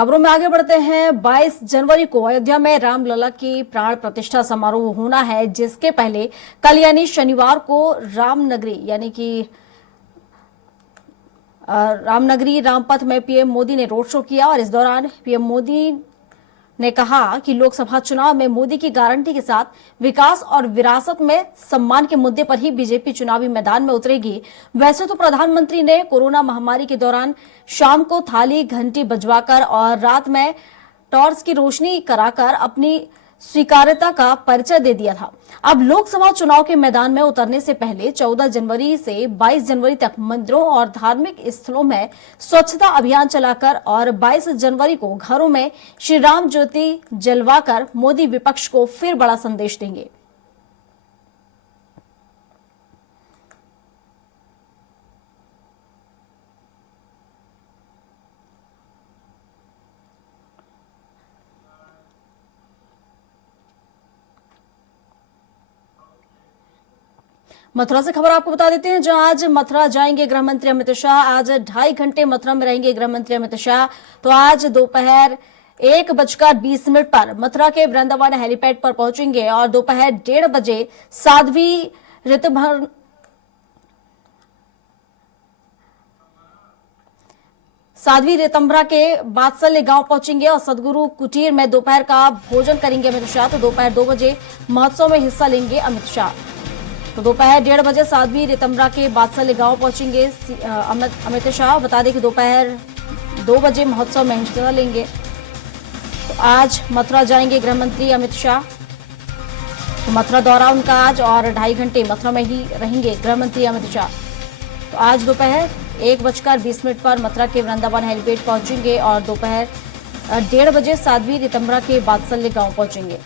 खबरों में आगे बढ़ते हैं। 22 जनवरी को अयोध्या में रामलला की प्राण प्रतिष्ठा समारोह होना है, जिसके पहले कल यानी शनिवार को रामनगरी रामपथ में पीएम मोदी ने रोड शो किया और इस दौरान पीएम मोदी ने कहा कि लोकसभा चुनाव में मोदी की गारंटी के साथ विकास और विरासत में सम्मान के मुद्दे पर ही बीजेपी चुनावी मैदान में उतरेगी। वैसे तो प्रधानमंत्री ने कोरोना महामारी के दौरान शाम को थाली घंटी बजवाकर और रात में टॉर्च की रोशनी कराकर अपनी स्वीकार्यता का परिचय दे दिया था। अब लोकसभा चुनाव के मैदान में उतरने से पहले 14 जनवरी से 22 जनवरी तक मंदिरों और धार्मिक स्थलों में स्वच्छता अभियान चलाकर और 22 जनवरी को घरों में श्री राम ज्योति जलवाकर मोदी विपक्ष को फिर बड़ा संदेश देंगे। मथुरा से खबर आपको बता देते हैं, जहां आज मथुरा जाएंगे गृह मंत्री अमित शाह। आज 2.5 घंटे मथुरा में रहेंगे गृह मंत्री अमित शाह। तो आज दोपहर 1:20 पर मथुरा के वृंदावन हेलीपैड पर पहुंचेंगे और दोपहर 1:30 बजे साध्वी ऋतंभरा के बात्सल्य गांव पहुंचेंगे और सदगुरु कुटीर में दोपहर का भोजन करेंगे अमित शाह। तो दोपहर 2 बजे महोत्सव में हिस्सा लेंगे अमित शाह। तो दोपहर 1:30 बजे साध्वी ऋतंभरा के बात्सल्य गांव पहुंचेंगे अमित शाह। बता दें कि दोपहर 2 बजे महोत्सव में हिस्सा लेंगे। तो आज मथुरा जाएंगे गृह मंत्री अमित शाह। तो मथुरा दौरा उनका आज और 2.5 घंटे मथुरा में ही रहेंगे गृह मंत्री अमित शाह। तो आज दोपहर 1:20 पर मथुरा के वृंदावन हेलीपैड पहुंचेंगे और दोपहर 1:30 बजे साध्वी ऋतंभरा के बात्सल्य गांव पहुंचेंगे।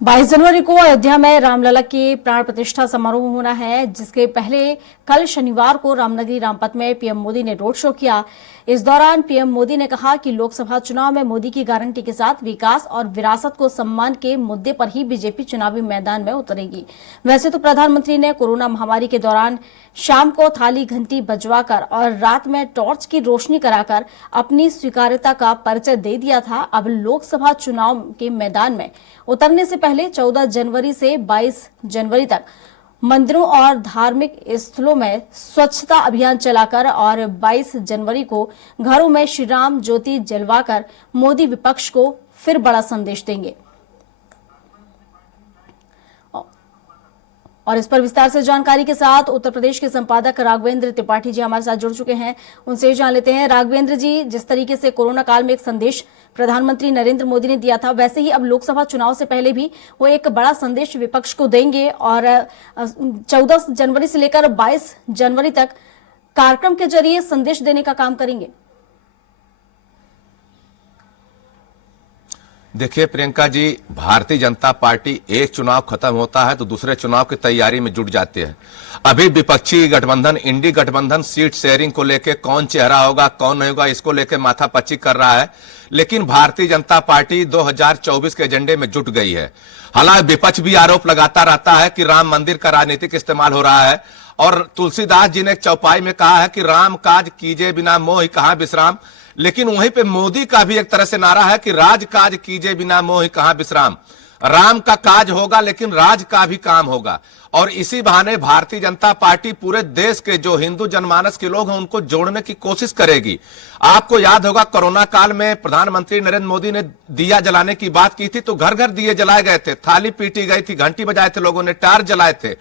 बाईस जनवरी को अयोध्या में रामलला की प्राण प्रतिष्ठा समारोह होना है, जिसके पहले कल शनिवार को रामनगरी रामपथ में पीएम मोदी ने रोड शो किया। इस दौरान पीएम मोदी ने कहा कि लोकसभा चुनाव में मोदी की गारंटी के साथ विकास और विरासत को सम्मान के मुद्दे पर ही बीजेपी चुनावी मैदान में उतरेगी। वैसे तो प्रधानमंत्री ने कोरोना महामारी के दौरान शाम को थाली घंटी बजवाकर और रात में टॉर्च की रोशनी कराकर अपनी स्वीकार्यता का परिचय दे दिया था। अब लोकसभा चुनाव के मैदान में उतरने से पहले 14 जनवरी से 22 जनवरी तक मंदिरों और धार्मिक स्थलों में स्वच्छता अभियान चलाकर और 22 जनवरी को घरों में श्री राम ज्योति जलवाकर मोदी विपक्ष को फिर बड़ा संदेश देंगे। और इस पर विस्तार से जानकारी के साथ उत्तर प्रदेश के संपादक राघवेंद्र त्रिपाठी जी हमारे साथ जुड़ चुके हैं। उनसे जान लेते हैं। राघवेंद्र जी, जिस तरीके से कोरोना काल में एक संदेश प्रधानमंत्री नरेंद्र मोदी ने दिया था, वैसे ही अब लोकसभा चुनाव से पहले भी वो एक बड़ा संदेश विपक्ष को देंगे और 14 जनवरी से लेकर 22 जनवरी तक कार्यक्रम के जरिए संदेश देने का काम करेंगे। देखिए प्रियंका जी, भारतीय जनता पार्टी एक चुनाव खत्म होता है तो दूसरे चुनाव की तैयारी में जुट जाती है। अभी विपक्षी गठबंधन इंडी गठबंधन सीट शेयरिंग को लेके कौन चेहरा होगा कौन नहीं होगा इसको लेके माथापच्ची कर रहा है, लेकिन भारतीय जनता पार्टी 2024 के एजेंडे में जुट गई है। हालांकि विपक्ष भी आरोप लगाता रहता है कि राम मंदिर का राजनीतिक इस्तेमाल हो रहा है और तुलसीदास जी ने एक चौपाई में कहा है कि राम काज कीजे बिना मोह कहां विश्राम, लेकिन वहीं पे मोदी का भी एक तरह से नारा है कि राज काज कीजे बिना मोह कहां विश्राम। राम का काज होगा लेकिन राज का भी काम होगा और इसी बहाने भारतीय जनता पार्टी पूरे देश के जो हिंदू जनमानस के लोग हैं उनको जोड़ने की कोशिश करेगी। आपको याद होगा कोरोना काल में प्रधानमंत्री नरेंद्र मोदी ने दिया जलाने की बात की थी तो घर घर दिए जलाए गए थे, थाली पीटी गई थी, घंटी बजाए थे लोगों ने, टार्च जलाए थे।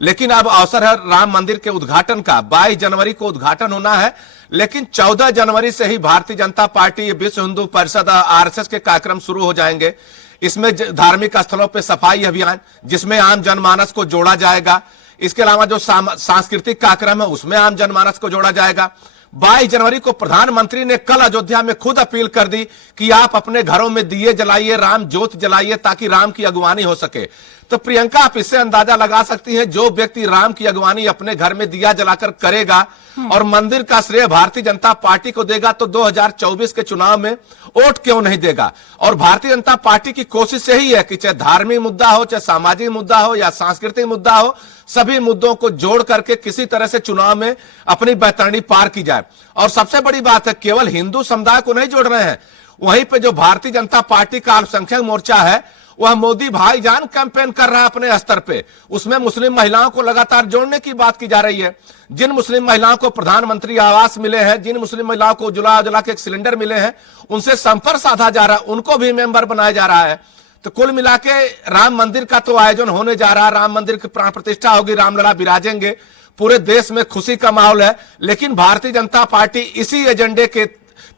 लेकिन अब अवसर है राम मंदिर के उद्घाटन का। 22 जनवरी को उद्घाटन होना है, लेकिन 14 जनवरी से ही भारतीय जनता पार्टी, विश्व हिंदू परिषद, आरएसएस के कार्यक्रम शुरू हो जाएंगे। इसमें धार्मिक स्थलों पर सफाई अभियान जिसमें आम जनमानस को जोड़ा जाएगा। इसके अलावा जो सांस्कृतिक कार्यक्रम है उसमें आम जनमानस को जोड़ा जाएगा। 22 जनवरी को प्रधानमंत्री ने कल अयोध्या में खुद अपील कर दी कि आप अपने घरों में दिए जलाइए, राम ज्योत जलाइए, ताकि राम की अगुवानी हो सके। तो प्रियंका, आप इससे अंदाजा लगा सकती हैं, जो व्यक्ति राम की अगुवानी अपने घर में दिया जलाकर करेगा और मंदिर का श्रेय भारतीय जनता पार्टी को देगा, तो 2024 के चुनाव में वोट क्यों नहीं देगा। और भारतीय जनता पार्टी की कोशिश यही है कि चाहे धार्मिक मुद्दा हो, चाहे सामाजिक मुद्दा हो या सांस्कृतिक मुद्दा हो, सभी मुद्दों को जोड़ करके किसी तरह से चुनाव में अपनी बैतरणी पार की जाए। और सबसे बड़ी बात है, केवल हिंदू समुदाय को नहीं जोड़ रहे हैं, वहीं पे जो भारतीय जनता पार्टी का अल्पसंख्यक मोर्चा है, वह मोदी भाईजान कैंपेन कर रहा है अपने स्तर पे। उसमें मुस्लिम महिलाओं को लगातार जोड़ने की बात की जा रही है। जिन मुस्लिम महिलाओं को प्रधानमंत्री आवास मिले हैं, जिन मुस्लिम महिलाओं को उज्ज्वला के एक सिलेंडर मिले हैं, उनसे संपर्क साधा जा रहा है, उनको भी मेंबर बनाया जा रहा है। तो कुल मिला के राम मंदिर का तो आयोजन होने जा रहा है, राम मंदिर की प्राण प्रतिष्ठा होगी, रामलला विराजेंगे, पूरे देश में खुशी का माहौल है। लेकिन भारतीय जनता पार्टी इसी एजेंडे के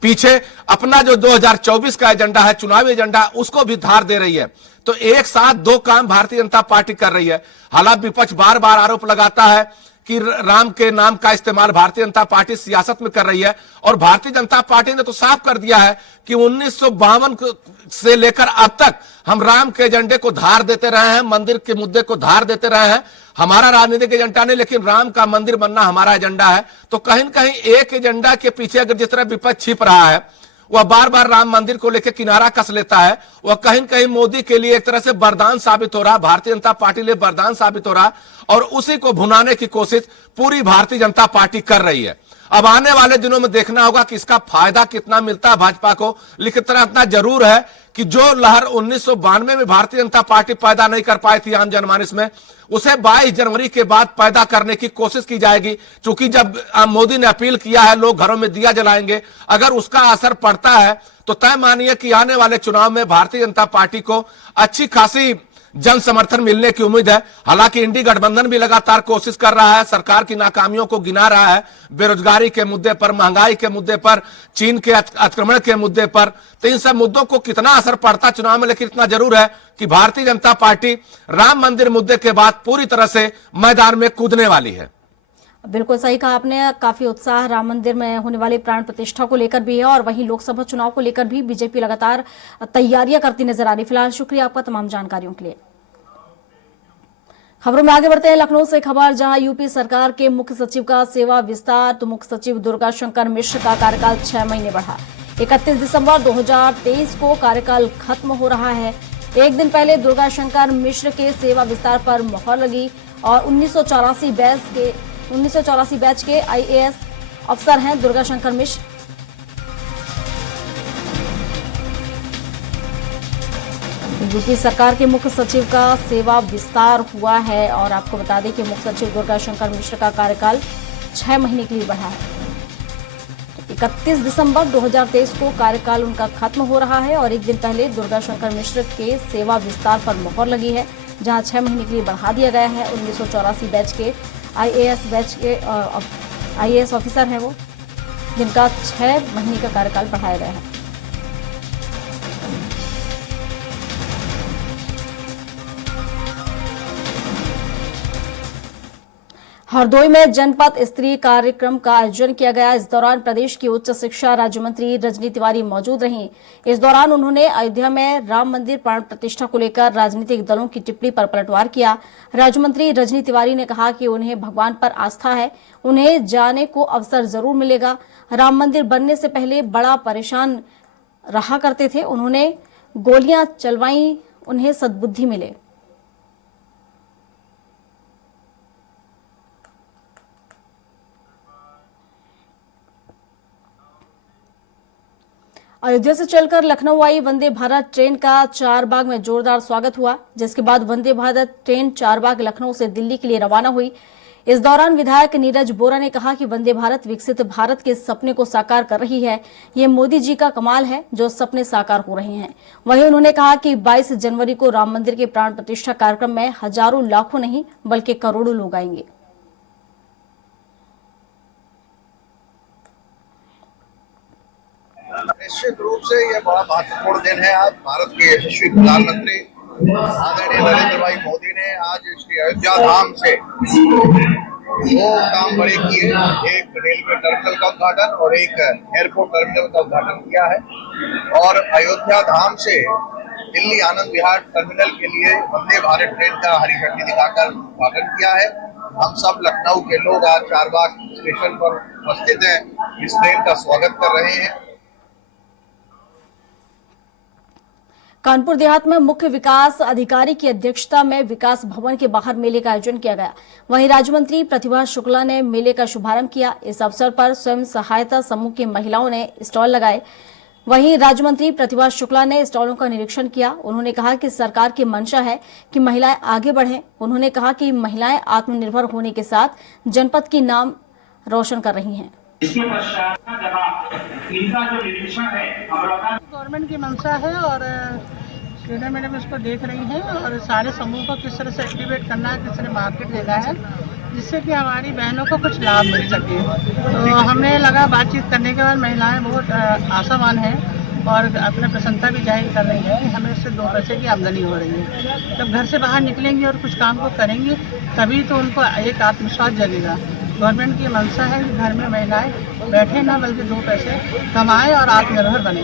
पीछे अपना जो 2024 का एजेंडा है, चुनावी एजेंडा, उसको भी धार दे रही है। तो एक साथ दो काम भारतीय जनता पार्टी कर रही है। हालांकि विपक्ष बार बार आरोप लगाता है कि राम के नाम का इस्तेमाल भारतीय जनता पार्टी सियासत में कर रही है, और भारतीय जनता पार्टी ने तो साफ कर दिया है कि 1952 से लेकर अब तक हम राम के एजेंडे को धार देते रहे हैं, मंदिर के मुद्दे को धार देते रहे हैं। हमारा राजनीतिक एजेंडा नहीं, लेकिन राम का मंदिर बनना हमारा एजेंडा है। तो कहीं न कहीं एक एजेंडा के पीछे अगर जिस तरह विपक्ष छिप रहा है, वह बार बार राम मंदिर को लेकर किनारा कस लेता है, वह कहीं न कहीं मोदी के लिए एक तरह से वरदान साबित हो रहा, भारतीय जनता पार्टी लिए वरदान साबित हो रहा, और उसी को भुनाने की कोशिश पूरी भारतीय जनता पार्टी कर रही है। अब आने वाले दिनों में देखना होगा कि इसका फायदा कितना मिलता है भाजपा को। लेकिन इतना जरूर है कि जो लहर 1992 में भारतीय जनता पार्टी पैदा नहीं कर पाई थी आम जनमानस में, उसे 22 जनवरी के बाद पैदा करने की कोशिश की जाएगी। क्योंकि जब मोदी ने अपील किया है लोग घरों में दिया जलाएंगे, अगर उसका असर पड़ता है तो तय मानिए कि आने वाले चुनाव में भारतीय जनता पार्टी को अच्छी खासी जन समर्थन मिलने की उम्मीद है। हालांकि इंडी गठबंधन भी लगातार कोशिश कर रहा है, सरकार की नाकामियों को गिना रहा है, बेरोजगारी के मुद्दे पर, महंगाई के मुद्दे पर, चीन के आक्रमण के मुद्दे पर। तो इन सब मुद्दों को कितना असर पड़ता चुनाव में, लेकिन इतना जरूर है कि भारतीय जनता पार्टी राम मंदिर मुद्दे के बाद पूरी तरह से मैदान में कूदने वाली है। बिल्कुल सही कहा आपने। काफी उत्साह राम मंदिर में होने वाली प्राण प्रतिष्ठा को लेकर भी है, और वहीं लोकसभा चुनाव को लेकर भी बीजेपी लगातार तैयारियां करती नजर आ रही। फिलहाल शुक्रिया आपका तमाम जानकारियों के लिए। खबरों में आगे बढ़ते हैं। लखनऊ से खबर, जहां यूपी सरकार के मुख्य सचिव का सेवा विस्तार, तो मुख्य सचिव दुर्गा शंकर मिश्र का कार्यकाल 6 महीने बढ़ा। 31 दिसंबर 2023 को कार्यकाल खत्म हो रहा है। एक दिन पहले दुर्गा शंकर मिश्र के सेवा विस्तार पर मोहर लगी, और 1984 बैच के IAS अफसर हैं दुर्गा शंकर मिश्र। यूपी सरकार के मुख्य सचिव का सेवा विस्तार हुआ है, और आपको बता दें कि मुख्य सचिव दुर्गा शंकर मिश्र का कार्यकाल 6 महीने के लिए बढ़ा है। 31 दिसंबर 2023 को कार्यकाल उनका खत्म हो रहा है, और एक दिन पहले दुर्गा शंकर मिश्र के सेवा विस्तार पर मोहर लगी है, जहां 6 महीने के लिए बढ़ा दिया गया है। 1984 बैच के IAS ऑफिसर हैं वो, जिनका 6 महीने का कार्यकाल बढ़ाया गया है। हरदोई में जनपद स्तरीय कार्यक्रम का आयोजन किया गया। इस दौरान प्रदेश की उच्च शिक्षा राज्य मंत्री रजनी तिवारी मौजूद रहीं। इस दौरान उन्होंने अयोध्या में राम मंदिर प्राण प्रतिष्ठा को लेकर राजनीतिक दलों की टिप्पणी पर पलटवार किया। राज्य मंत्री रजनी तिवारी ने कहा कि उन्हें भगवान पर आस्था है, उन्हें जाने को अवसर जरूर मिलेगा। राम मंदिर बनने से पहले बड़ा परेशान रहा करते थे, उन्होंने गोलियां चलवाई, उन्हें सद्बुद्धि मिले। अयोध्या से चलकर लखनऊ आई वंदे भारत ट्रेन का चारबाग में जोरदार स्वागत हुआ, जिसके बाद वंदे भारत ट्रेन चारबाग लखनऊ से दिल्ली के लिए रवाना हुई। इस दौरान विधायक नीरज बोरा ने कहा कि वंदे भारत विकसित भारत के सपने को साकार कर रही है। ये मोदी जी का कमाल है जो सपने साकार हो रहे हैं। वहीं उन्होंने कहा कि 22 जनवरी को राम मंदिर के प्राण प्रतिष्ठा कार्यक्रम में हजारों लाखों नहीं बल्कि करोड़ों लोग आएंगे। निश्चित रूप से यह बड़ा महत्वपूर्ण दिन है। आज भारत के यशस्वी प्रधानमंत्री आदरणीय नरेंद्र भाई मोदी ने आज श्री अयोध्या धाम से दो काम बड़े किए, एक रेलवे टर्मिनल का उद्घाटन और एक एयरपोर्ट टर्मिनल का उद्घाटन किया है। और अयोध्या धाम से दिल्ली आनंद विहार टर्मिनल के लिए वंदे भारत ट्रेन का हरी झंडी दिखाकर उद्घाटन किया है। हम सब लखनऊ के लोग आज चारबाग स्टेशन पर उपस्थित हैं, इस ट्रेन का स्वागत कर रहे हैं। कानपुर देहात में मुख्य विकास अधिकारी की अध्यक्षता में विकास भवन के बाहर मेले का आयोजन किया गया। वहीं राज्य मंत्री प्रतिभा शुक्ला ने मेले का शुभारंभ किया। इस अवसर पर स्वयं सहायता समूह की महिलाओं ने स्टॉल लगाए। वहीं राज्य मंत्री प्रतिभा शुक्ला ने स्टॉलों का निरीक्षण किया। उन्होंने कहा कि सरकार की मंशा है कि महिलाएं आगे बढ़ें। उन्होंने कहा कि महिलाएं आत्मनिर्भर होने के साथ जनपद की नाम रोशन कर रही हैं। इसके पश्चात इनका जो निरीक्षण है गवर्नमेंट की मंशा है और ट्रेनर मैडम इसको देख रही हैं और सारे समूह को किस तरह से एक्टिवेट करना है, किस तरह मार्केट देना है, जिससे कि हमारी बहनों को कुछ लाभ मिल सके। तो हमें लगा बातचीत करने के बाद महिलाएं बहुत आशावान हैं और अपना प्रसन्नता भी जाहिर कर रही है कि हमें इससे 2 पैसे की आमदनी हो रही है। जब घर से बाहर निकलेंगी और कुछ काम को करेंगी तभी तो उनको एक आत्मविश्वास जगेगा। गवर्नमेंट की मंशा है कि घर में महिलाएं बैठे ना बल्कि 2 पैसे कमाएं और आत्मनिर्भर बने।